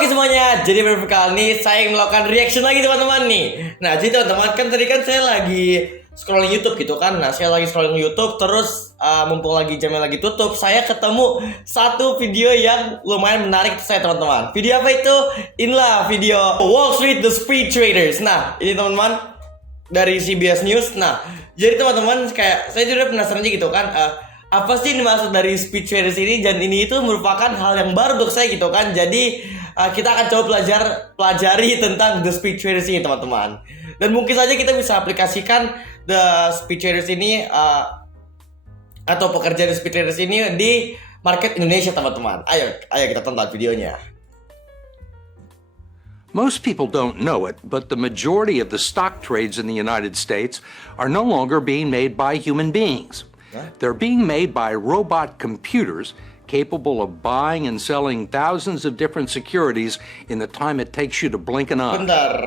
Oke semuanya, jadi beberapa kali ini saya melakukan reaction lagi teman-teman nih. Nah jadi teman-teman kan tadi kan saya lagi scrolling YouTube gitu kan. Nah saya lagi scrolling YouTube terus mumpung lagi jamnya lagi tutup, saya ketemu satu video yang lumayan menarik saya teman-teman. Video apa itu? Inilah video Wall Street The Speed Traders. Nah ini teman-teman dari CBS News. Nah jadi teman-teman kayak saya juga penasaran aja gitu kan. Apa sih ini maksud dari speed traders ini, dan ini itu merupakan hal yang baru untuk saya gitu kan. Jadi kita akan coba pelajari tentang the speed traders ini teman-teman. Dan mungkin saja kita bisa aplikasikan the speed traders ini atau pekerja the speed traders ini di market Indonesia teman-teman. Ayo kita tonton videonya. Most people don't know it, but the majority of the stock trades in the United States are no longer being made by human beings. They're being made by robot computers capable of buying and selling thousands of different securities in the time it takes you to blink an eye. Bentar.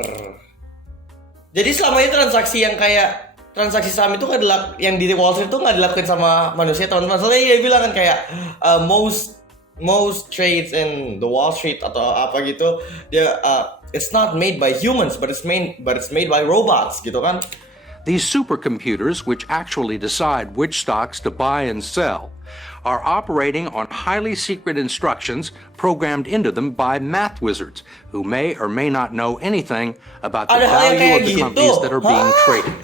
Jadi selama ini transaksi saham itu nggak yang di Wall Street itu nggak dilakukan sama manusia teman-teman. Soalnya dia bilang kan kayak most trades in the Wall Street atau apa gitu, dia it's not made by humans, but it's made by robots gitu kan. These supercomputers, which actually decide which stocks to buy and sell, are operating on highly secret instructions programmed into them by math wizards who may or may not know anything about the value of the companies that are being traded.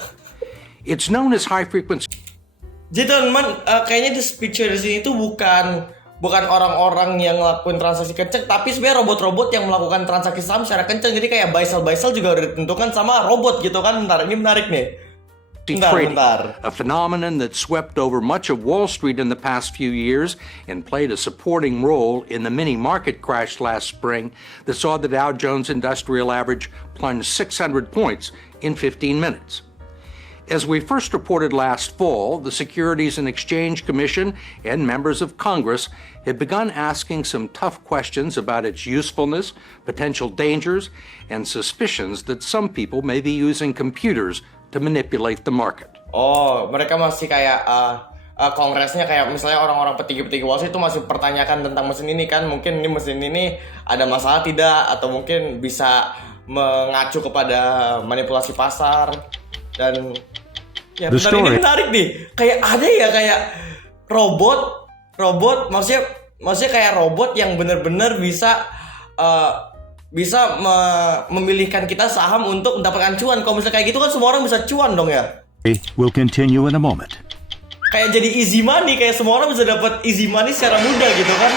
It's known as high frequency. Jadi teman-teman, kayaknya di speed traders ini tuh bukan orang-orang yang ngelakuin transaksi kenceng, tapi sebenarnya robot-robot yang melakukan transaksi saham secara kenceng. Jadi kayak buy sell juga udah ditentukan sama robot gitu kan. Bentar, ini menarik nih. Trading, a phenomenon that swept over much of Wall Street in the past few years and played a supporting role in the mini market crash last spring that saw the Dow Jones Industrial Average plunge 600 points in 15 minutes. As we first reported last fall, the Securities and Exchange Commission and members of Congress had begun asking some tough questions about its usefulness, potential dangers, and suspicions that some people may be using computers to manipulate the market. Oh, mereka masih kayak kongresnya kayak misalnya orang-orang petinggi-petinggi Wall Street itu masih pertanyakan tentang mesin ini kan. Mungkin ini mesin ini ada masalah tidak, atau mungkin bisa mengacu kepada manipulasi pasar. Dan ya bentar, ini menarik nih. Kayak ada ya kayak robot maksudnya kayak robot yang benar-benar bisa memilihkan kita saham untuk mendapatkan cuan. Kalau misalnya kayak gitu kan semua orang bisa cuan dong ya. We'll continue in a moment. Kayak jadi easy money, kayak semua orang bisa dapat easy money secara mudah gitu kan.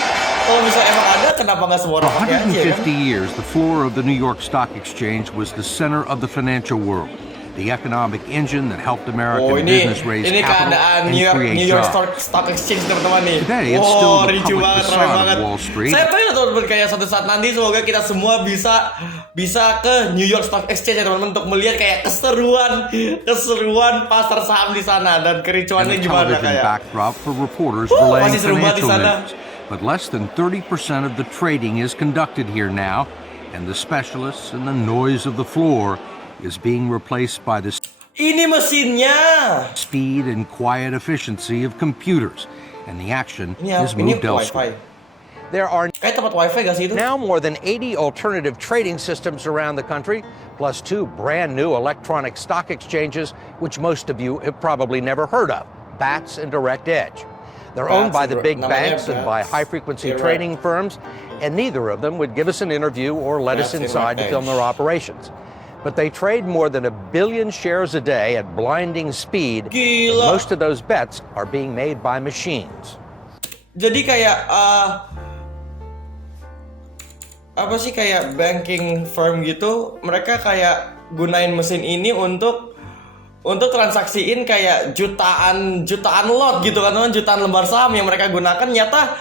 Kalau misalnya emang ada, kenapa nggak semua orang pakai aja kan? 150 years, the floor of the New York Stock Exchange was the center of the financial world. The economic engine that helped American business raise capital and create New York jobs. Stock Exchange teman-teman nih. Today, it's still the ricu public banget, ramai facade banget. of Wall Street. Saya pengen teman-teman kayak suatu saat nanti semoga kita semua bisa ke New York Stock Exchange ya teman-teman, untuk melihat kayak keseruan pasar saham di sana dan kericuannya gimana kayak. Backdrop for reporters relaying masih seru banget di financial sana. news. But less than 30% of the trading is conducted here now, and the specialists and the noise of the floor is being replaced by the Ini mesinnya. speed and quiet efficiency of computers, and the action is moved elsewhere. There are Kayak tempat wifi gak sih itu? now more than 80 alternative trading systems around the country, plus 2 brand new electronic stock exchanges, which most of you have probably never heard of, BATS and Direct Edge. They're owned by the big banks and by high-frequency trading firms, and neither of them would give us an interview or let us inside to film their operations. But they trade more than 1 billion shares a day at blinding speed. Gila. Most of those bets are being made by machines. Jadi kayak apa sih, kayak banking firm gitu, mereka kayak gunain mesin ini untuk transaksiin kayak jutaan lot gitu kan, jutaan lembar saham yang mereka gunakan nyata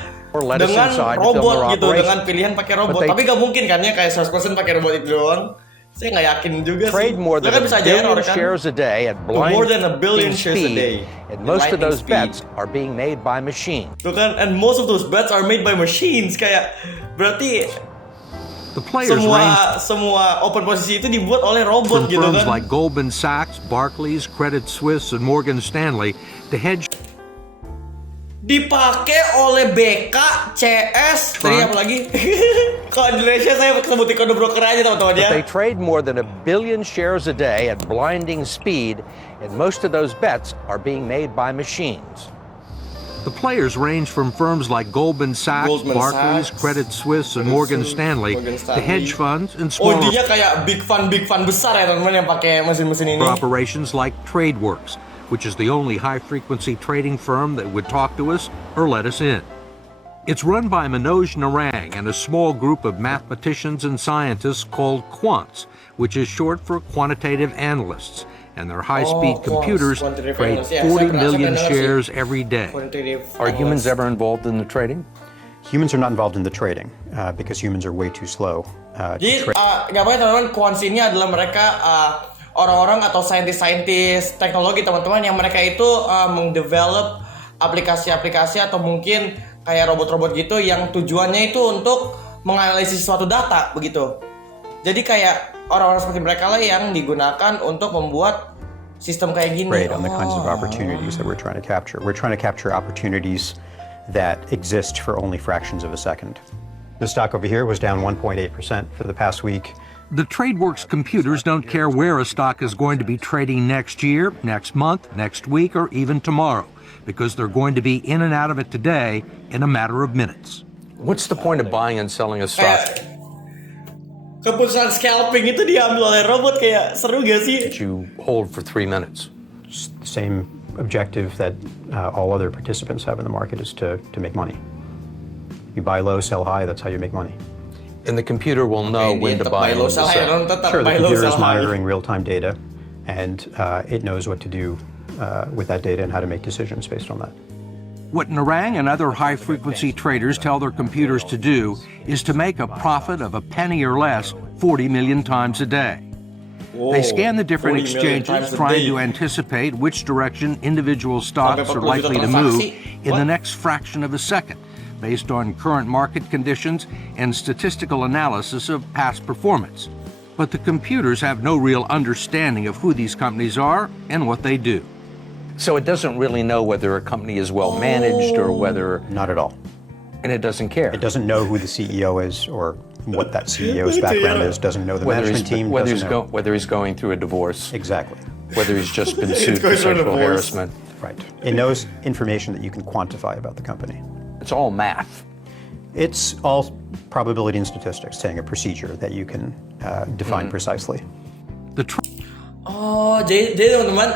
dengan robot gitu, dengan pilihan pakai robot. Tapi gak mungkin kan ya kayak 100% pakai robot itu doang. Saya nggak yakin juga Trade sih. more than 1 billion shares a day at More than 1 billion blinding shares a day. speed, and most of those bets are being made by machines. Tuh kan, and most of those bets are made by machines. Kayak berarti The players range semua open posisi itu dibuat oleh robot from gitu firms kan. like Goldman Sachs, Barclays, Credit Suisse, and Morgan Stanley to hedge dipakai oleh BK, CS, tadi apa lagi? Kalau di Indonesia saya sebutin kode broker aja teman-teman ya. They trade more than 1 billion shares a day at blinding speed, and most of those bets are being made by machines. The players range from firms like Goldman Sachs, Barclays, Credit Suisse, and Morgan Stanley, to hedge funds and smaller dia kayak big fund besar ya teman-teman yang pakai mesin-mesin ini. operations like TradeWorks, which is the only high-frequency trading firm that would talk to us or let us in. It's run by Manoj Narang and a small group of mathematicians and scientists called quants, which is short for quantitative analysts. And their high-speed computers trade 40 million shares every day. Are humans ever involved in the trading? Humans are not involved in the trading because humans are way too slow. Jadi nggak apa teman-teman, quants ini adalah mereka orang-orang atau saintis-saintis teknologi teman-teman yang mereka itu mengdevelop aplikasi-aplikasi atau mungkin kayak robot-robot gitu yang tujuannya itu untuk menganalisis suatu data begitu. Jadi kayak orang-orang seperti mereka lah yang digunakan untuk membuat sistem kayak gini. Trade on the kinds of opportunities that we're trying to capture. We're trying to capture opportunities that exist for only fractions of a second. The stock over here was down 1.8% for the past week. The TradeWorks computers don't care where a stock is going to be trading next year, next month, next week, or even tomorrow, because they're going to be in and out of it today in a matter of minutes. What's the point of buying and selling a stock? Keputusan scalping itu diambil oleh robot, kayak seru gak sih? That you hold for 3 minutes. It's the same objective that all other participants have in the market is to make money. You buy low, sell high, that's how you make money. And the computer will know when to buy and when to sell. Sure, the computer is monitoring real-time data, and it knows what to do with that data and how to make decisions based on that. What Narang and other high-frequency traders tell their computers to do is to make a profit of a penny or less 40 million times a day. They scan the different exchanges, trying to anticipate which direction individual stocks are likely to move in the next fraction of a second, based on current market conditions and statistical analysis of past performance. But the computers have no real understanding of who these companies are and what they do. So it doesn't really know whether a company is well managed or whether... Not at all. And it doesn't care. It doesn't know who the CEO is or what that CEO's background is, doesn't know the management team, whether he's going through a divorce. Exactly. Whether he's just been sued for sexual harassment. Right. It knows information that you can quantify about the company. It's all math. It's all probability and statistics, saying a procedure that you can define precisely. Jadi teman-teman,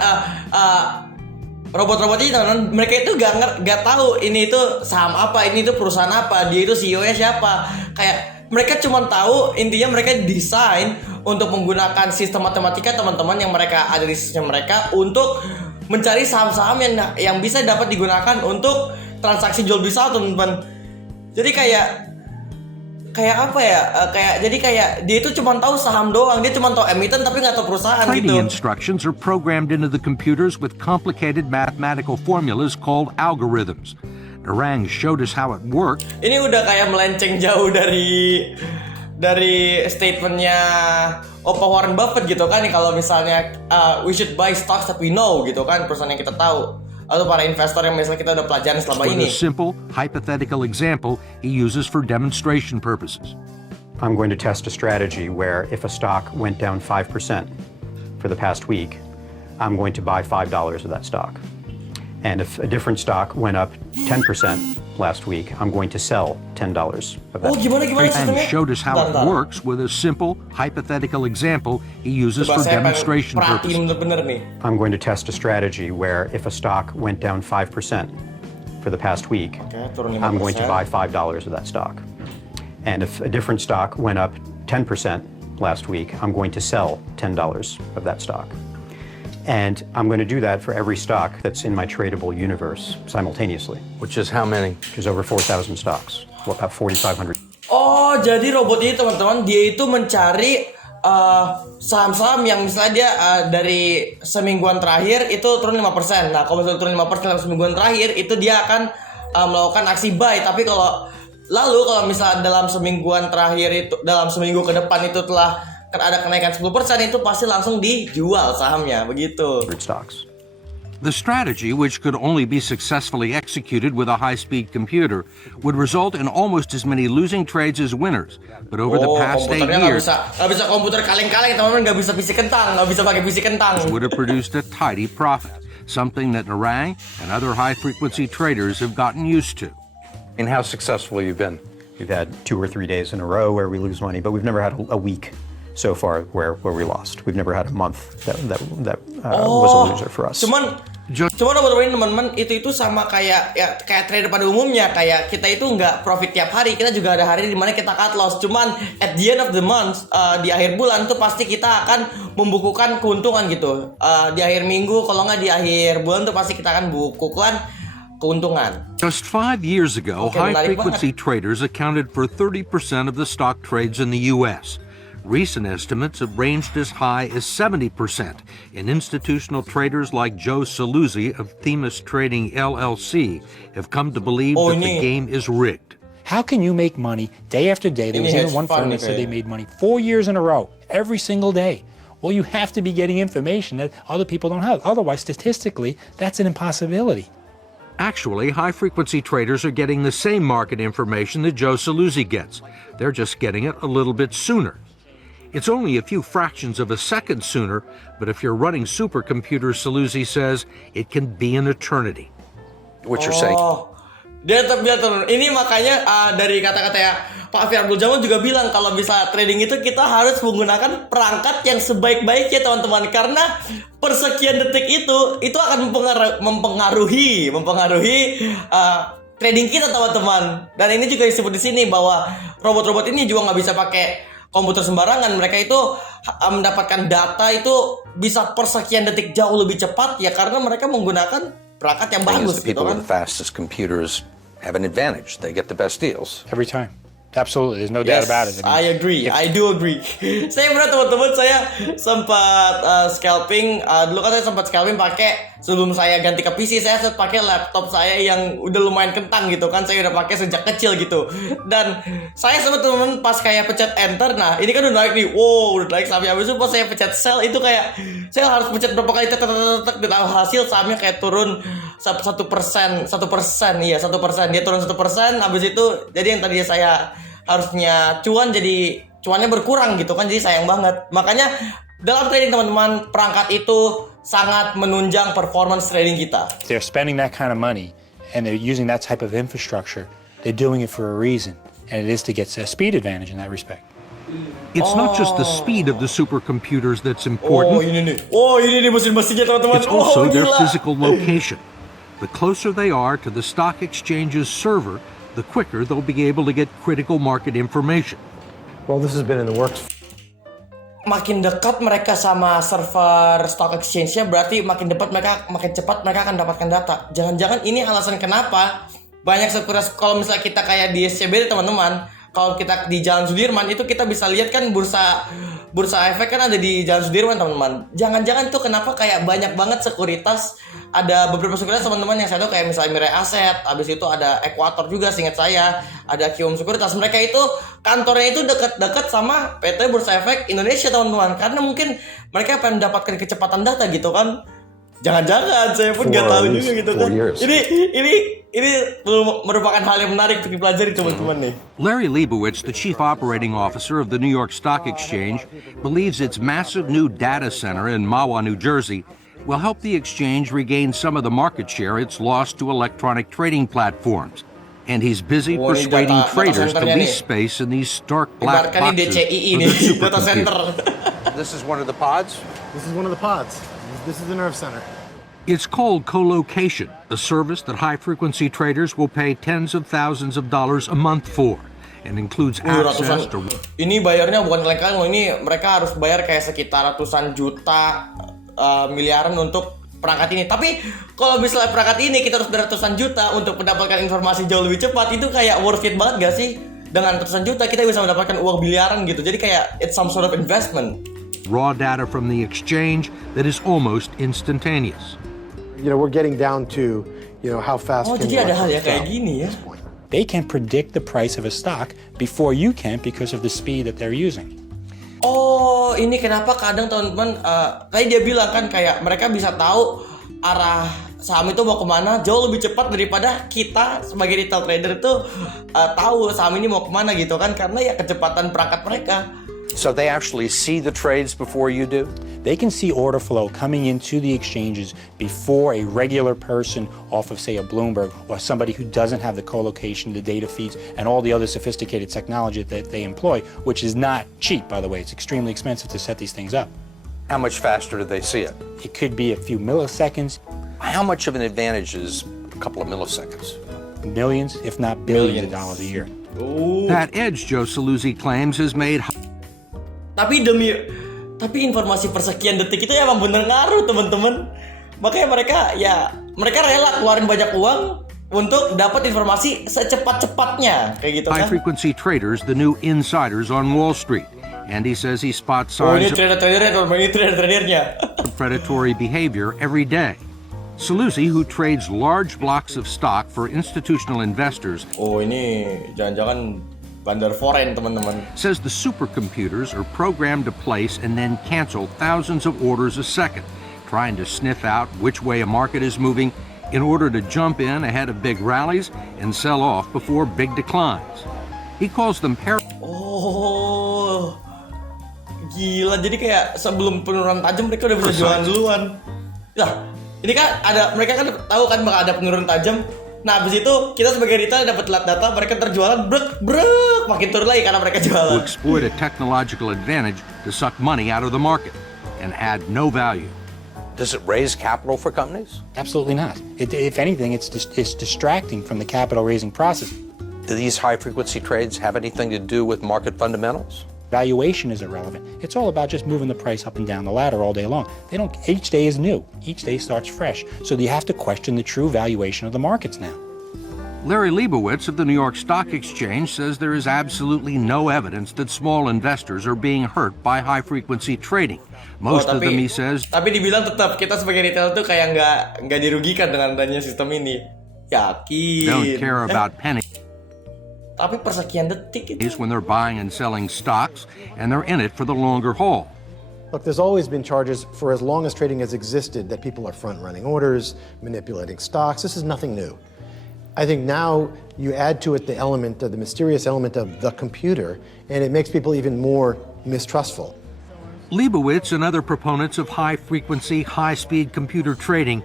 robot-robot ini teman-teman, mereka itu gak tahu ini itu saham apa, ini itu perusahaan apa, dia itu CEO-nya siapa. Kayak mereka cuma tahu intinya mereka desain untuk menggunakan sistem matematika teman-teman yang mereka ada di sistem mereka untuk mencari saham-saham yang bisa dapat digunakan untuk transaksi jual beli saham teman-teman. Jadi kayak apa ya? Kayak dia itu cuma tahu saham doang, dia cuma tahu emiten tapi nggak tahu perusahaan Trading gitu. instructions are programmed into the computers with complicated mathematical formulas called algorithms. Narang showed us how it worked. Ini udah kayak melenceng jauh dari statementnya Opa Warren Buffett gitu kan, kalau misalnya we should buy stocks that we know gitu kan, perusahaan yang kita tahu. Atau para investor yang misalnya kita udah pelajarin selama ini. With a simple hypothetical example he uses for demonstration purposes. I'm going to test a strategy where if a stock went down 5% for the past week, I'm going to buy $5 of that stock. And if a different stock went up 10% last week, I'm going to sell $10 of that. Gimana And sistemnya? showed us how it works with a simple hypothetical example he uses for demonstration purposes. Bener nih. I'm going to test a strategy where if a stock went down 5% for the past week, I'm going to buy $5 of that stock. And if a different stock went up 10% last week, I'm going to sell $10 of that stock. And I'm going to do that for every stock that's in my tradable universe simultaneously. Which is how many? There's over 4,000 stocks, about 4,500. Oh, jadi robot ini teman-teman, dia itu mencari saham-saham yang misalnya dia dari semingguan terakhir itu turun 5%. Nah, kalau misalnya turun 5% dalam semingguan terakhir, itu dia akan melakukan aksi buy. Tapi kalau misalnya dalam semingguan terakhir itu, dalam seminggu ke depan itu telah ada kenaikan 10%, itu pasti langsung dijual sahamnya, begitu. Stocks. The strategy, which could only be successfully executed with a high-speed computer, would result in almost as many losing trades as winners. But over the past 8 years, nggak bisa komputer kaleng-kaleng, teman-teman, nggak bisa PC kentang, nggak bisa pakai PC kentang. would have produced a tidy profit, something that Narang and other high-frequency traders have gotten used to. And how successful have you been? We've had 2 or 3 days in a row where we lose money, but we've never had a week so far where we lost. We've never had a month that was a loser for us. Cuman teman-teman itu sama kayak trader pada umumnya, kayak kita itu nggak profit tiap hari, kita juga ada hari di mana kita cut loss. Cuman at the end of the month, di akhir bulan tuh pasti kita akan membukukan keuntungan gitu. Di akhir minggu, kalau nggak di akhir bulan tuh pasti kita akan bukukan keuntungan. Just 5 years ago, high-frequency traders accounted for 30% of the stock trades in the U.S. Recent estimates have ranged as high as 70%, and institutional traders like Joe Saluzzi of Themis Trading LLC have come to believe that the game is rigged. How can you make money day after day? There was even one firm that said they made money 4 years in a row, every single day. Well, you have to be getting information that other people don't have. Otherwise, statistically, that's an impossibility. Actually, high-frequency traders are getting the same market information that Joe Saluzzi gets. They're just getting it a little bit sooner. It's only a few fractions of a second sooner, but if you're running supercomputers, Saluzzi says, it can be an eternity. What you're saying? Dia tetap ini makanya dari kata-kata ya Pak Fi Abdul Jamal juga bilang kalau bisa trading itu kita harus menggunakan perangkat yang sebaik-baiknya teman-teman, karena persekian detik itu akan mempengaruhi trading kita teman-teman. Dan ini juga disebut di sini bahwa robot-robot ini juga nggak bisa pakai komputer sembarangan. Mereka itu mendapatkan data itu bisa persekian detik jauh lebih cepat ya karena mereka menggunakan perangkat yang bagus. The people with the fastest computers have an advantage. They get the best deals. Every time. Absolutely, there's no doubt about it. I agree. I do agree. Saya pernah teman-teman saya sempat scalping. Dulu kan saya sempat scalping pakai sebelum saya ganti ke PC, saya sempat pakai laptop saya yang udah lumayan kentang gitu kan. Saya udah pakai sejak kecil gitu. Dan saya sama teman-teman pas kayak pencet enter, nah ini kan udah naik nih. Wow, udah naik sampai habis itu pas saya pencet sell itu kayak saya harus pencet berapa kali tek dan hasil sahamnya kayak turun 1%, iya 1%. Dia turun 1%, habis itu jadi yang tadinya saya harusnya cuan jadi cuannya berkurang gitu kan, jadi sayang banget. Makanya dalam trading teman-teman, perangkat itu sangat menunjang performance trading kita. They're spending that kind of money and they're using that type of infrastructure. They're doing it for a reason, and it is to get a speed advantage in that respect. It's not just the speed of the supercomputers that's important. Ini nih mesin-mesinnya teman-teman. It's also their physical location. The closer they are to the stock exchange's server, the quicker they'll be able to get critical market information. Well, this has been in the works. Makin dekat mereka sama server stock exchange-nya, berarti makin cepat mereka akan dapatkan data. Jangan-jangan ini alasan kenapa banyak sekuritas, kalau misalnya kita kayak di SCBD teman-teman, kalau kita di Jalan Sudirman itu kita bisa lihat kan bursa efek kan ada di Jalan Sudirman teman-teman. Jangan-jangan tuh kenapa kayak banyak banget sekuritas, ada beberapa sekuritas teman-teman yang saya tahu kayak misalnya Mirai Asset, habis itu ada Equator juga seingat saya, ada Kium Sekuritas. Mereka itu kantornya itu dekat-dekat sama PT Bursa Efek Indonesia teman-teman, karena mungkin mereka pengen mendapatkan kecepatan data gitu kan. Jangan-jangan saya pun nggak tahu juga gitu kan. Ini merupakan hal yang menarik untuk dipelajari teman-teman nih. Larry Leibowitz, the chief operating officer of the New York Stock Exchange, believes its massive new data center in Mahwah, New Jersey, will help the exchange regain some of the market share it's lost to electronic trading platforms. And he's busy persuading traders to lease space in these stark black boxes for the supercomputer. This is one of the pods? This is one of the pods. This is the nerve center. It's called colocation, a service that high-frequency traders will pay tens of thousands of dollars a month for, and includes access to... Ini bayarnya bukan kaleng-kaleng loh, ini mereka harus bayar kayak sekitar ratusan juta, miliaran untuk perangkat ini. Tapi kalau misalnya perangkat ini kita harus beratusan juta untuk mendapatkan informasi jauh lebih cepat, itu kayak worth it banget gak sih? Dengan ratusan juta kita bisa mendapatkan uang biliaran gitu. Jadi kayak it's some sort of investment. Raw data from the exchange that is almost instantaneous. You know, we're getting down to, how fast can jadi ada hal ya kayak gini ya. They can predict the price of a stock before you can because of the speed that they're using. Oh, ini kenapa kadang teman-teman tadi dia bilang kan kayak mereka bisa tahu arah saham itu mau kemana jauh lebih cepat daripada kita sebagai retail trader itu tahu saham ini mau kemana gitu kan, karena ya kecepatan perangkat mereka. So they actually see the trades before you do? They can see order flow coming into the exchanges before a regular person off of, say, a Bloomberg or somebody who doesn't have the co-location, the data feeds, and all the other sophisticated technology that they employ, which is not cheap, by the way. It's extremely expensive to set these things up. How much faster do they see it? It could be a few milliseconds. How much of an advantage is a couple of milliseconds? Millions, if not billions of dollars a year. That edge, Joe Saluzzi claims, has made... Tapi informasi persekian detik itu emang bener ngaruh, teman-teman. Makanya mereka rela keluarin banyak uang untuk dapat informasi secepat-cepatnya, kayak gitu kan. High-frequency traders, the new insiders on Wall Street. And he says he spots signs of predatory behavior every day. Saluzzi, who trades large blocks of stock for institutional investors, ini jangan-jangan bandar foreign, teman-teman, says the supercomputers are programmed to place and then cancel thousands of orders a second, trying to sniff out which way a market is moving in order to jump in ahead of big rallies and sell off before big declines. He calls them gila, jadi kayak sebelum penurunan tajam mereka udah bisa jualan duluan. Lah, ini kan mereka kan tahu kan bakal ada penurunan tajam. Nah, habis itu kita sebagai retail dapat lihat data mereka terjualan brek makin turun lagi karena mereka jualan. To exploit a technological advantage to suck money out of the market and add no value. Does it raise capital for companies? Absolutely not. If anything, it's distracting from the capital raising process. Do these high-frequency trades have anything to do with market fundamentals? Valuation is irrelevant. It's all about just moving the price up and down the ladder all day long. Each day is new. Each day starts fresh. So you have to question the true valuation of the markets now. Larry Leibowitz of the New York Stock Exchange says there is absolutely no evidence that small investors are being hurt by high-frequency trading. Most of them, he says, tapi dibilang tetap kita sebagai retail tuh kayak nggak dirugikan dengan adanya sistem ini. Yakin. Don't care about pennies. Tapi persekian detik itu when they're buying and selling stocks, and they're in it for the longer haul. Look, there's always been charges for as long as trading has existed that people are front-running orders, manipulating stocks. This is nothing new. I think now you add to it the mysterious element of the computer, and it makes people even more mistrustful. Leibowitz and other proponents of high-frequency, high-speed computer trading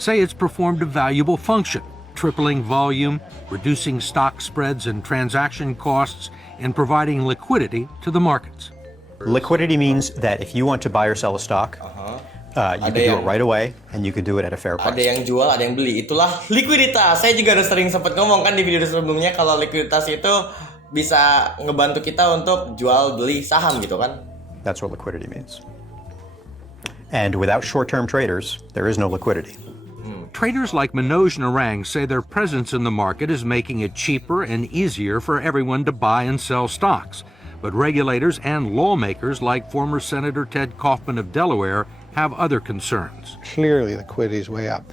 say it's performed a valuable function, tripling volume, reducing stock spreads and transaction costs, and providing liquidity to the markets. Liquidity means that if you want to buy or sell a stock, you can do it right away, and you can do it at a fair price. Ada yang jual, ada yang beli. Itulah likuiditas. Saya juga udah sering sempat ngomong kan di video sebelumnya kalau likuiditas itu bisa ngebantu kita untuk jual beli saham gitu kan. That's what liquidity means. And without short-term traders, there is no liquidity. Traders like Manoj Narang say their presence in the market is making it cheaper and easier for everyone to buy and sell stocks. But regulators and lawmakers like former Senator Ted Kaufman of Delaware have other concerns. Clearly, liquidity is way up.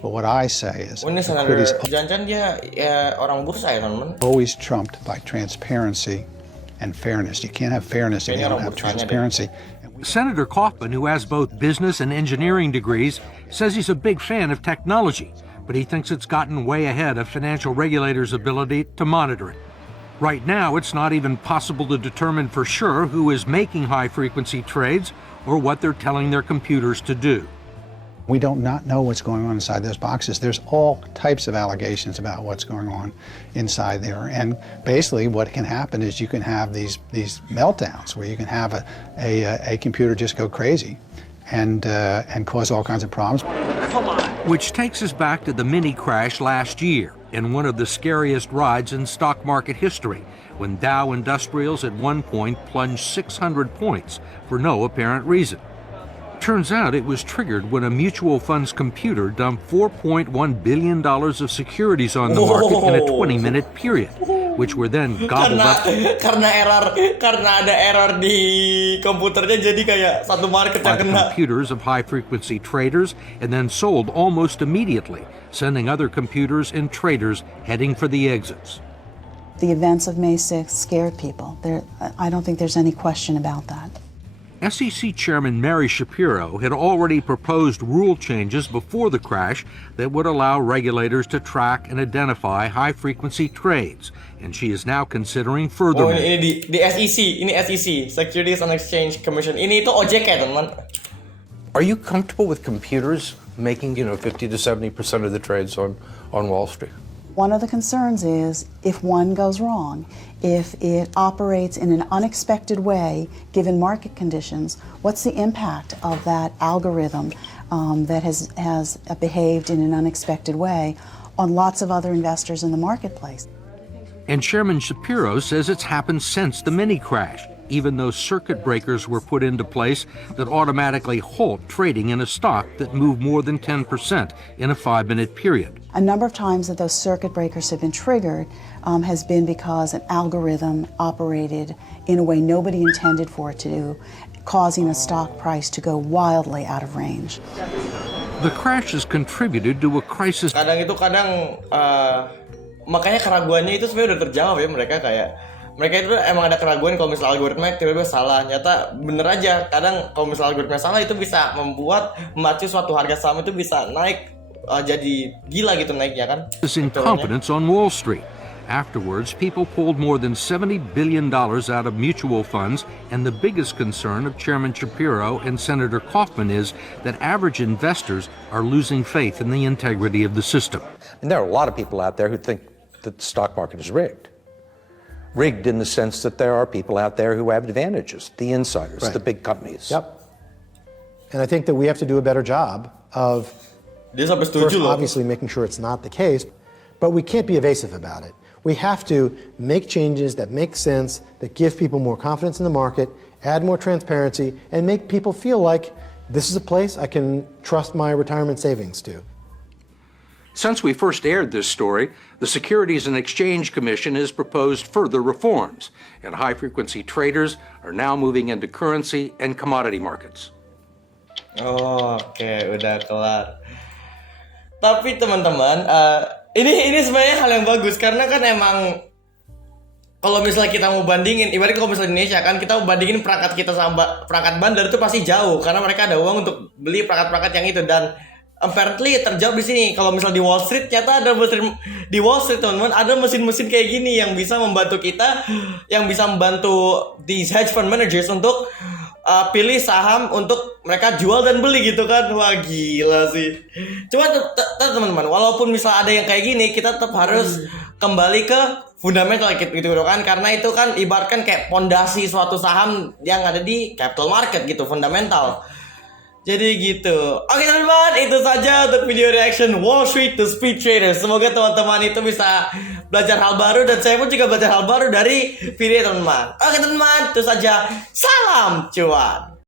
But what I say is liquidity is jangan dia orang bursa ya, teman-teman. Always trumped by transparency and fairness. You can't have fairness if you don't have transparency. Senator Kaufman, who has both business and engineering degrees, says he's a big fan of technology, but he thinks it's gotten way ahead of financial regulators' ability to monitor it. Right now, it's not even possible to determine for sure who is making high-frequency trades or what they're telling their computers to do. We don't not know what's going on inside those boxes. There's all types of allegations about what's going on inside there. And basically what can happen is you can have these meltdowns where you can have a computer just go crazy and cause all kinds of problems. Which takes us back to the mini crash last year in one of the scariest rides in stock market history, when Dow Industrials at one point plunged 600 points for no apparent reason. Turns out it was triggered when a mutual funds computer dumped $4.1 billion of securities on the market in a 20-minute period, which were then gobbled up. Karena ada error di komputernya, jadi kayak satu market yang kena. Computers of high-frequency traders and then sold almost immediately, sending other computers and traders heading for the exits. The events of May 6th scared people. I don't think there's any question about that. SEC Chairman Mary Shapiro had already proposed rule changes before the crash that would allow regulators to track and identify high-frequency trades, and she is now considering further measures. Ini di SEC, ini SEC, Securities and Exchange Commission. Ini itu OJK, teman. Are you comfortable with computers making 50 to 70% of the trades on Wall Street? One of the concerns is if one goes wrong, if it operates in an unexpected way, given market conditions, what's the impact of that algorithm that has behaved in an unexpected way on lots of other investors in the marketplace? And Chairman Shapiro says it's happened since the mini crash, even though circuit breakers were put into place that automatically halt trading in a stock that moved more than 10% in a 5-minute period. A number of times that those circuit breakers have been triggered has been because an algorithm operated in a way nobody intended for it to do, causing a stock price to go wildly out of range. The crash has contributed to a crisis. Makanya keraguannya itu sebenarnya udah terjawab ya, mereka itu emang ada keraguan kalau misalnya algoritma tiba-tiba salah. Nyata bener aja, kadang kalau misalnya algoritma salah itu bisa memacu suatu harga saham itu bisa naik jadi gila gitu naiknya kan. In confidence on Wall Street. Afterwards, people pulled more than $70 billion out of mutual funds, and the biggest concern of Chairman Shapiro and Senator Kaufman is that average investors are losing faith in the integrity of the system. And there are a lot of people out there who think that the stock market is rigged. Rigged in the sense that there are people out there who have advantages, the insiders, Right. the big companies. Yep. And I think that we have to do a better job of first obviously making sure it's not the case, but we can't be evasive about it. We have to make changes that make sense, that give people more confidence in the market, add more transparency, and make people feel like this is a place I can trust my retirement savings to. Since we first aired this story, the Securities and Exchange Commission has proposed further reforms, and high-frequency traders are now moving into currency and commodity markets. Oke, udah kelar. Tapi teman-teman, ini sebenarnya hal yang bagus karena kan emang kalau misalnya kita mau bandingin, ibaratnya kalau misalnya Indonesia kan kita mau bandingin perangkat kita sama perangkat bandar itu pasti jauh karena mereka ada uang untuk beli perangkat-perangkat yang itu, dan apparently terjawab di sini. Kalau misalnya di Wall Street, ternyata ada di Wall Street teman-teman ada mesin-mesin kayak gini yang bisa membantu kita, yang bisa membantu these hedge fund managers untuk pilih saham untuk mereka jual dan beli gitu kan. Wah gila sih. Cuma teman-teman, walaupun misalnya ada yang kayak gini, kita tetap harus kembali ke fundamental gitu kan, karena itu kan ibaratkan kayak pondasi suatu saham yang ada di capital market gitu, fundamental. Jadi gitu. Oke teman-teman, itu saja untuk video reaction Wall Street to Speed Traders. Semoga teman-teman itu bisa belajar hal baru, dan saya pun juga belajar hal baru dari video teman-teman. Oke teman-teman, itu saja. Salam cuan.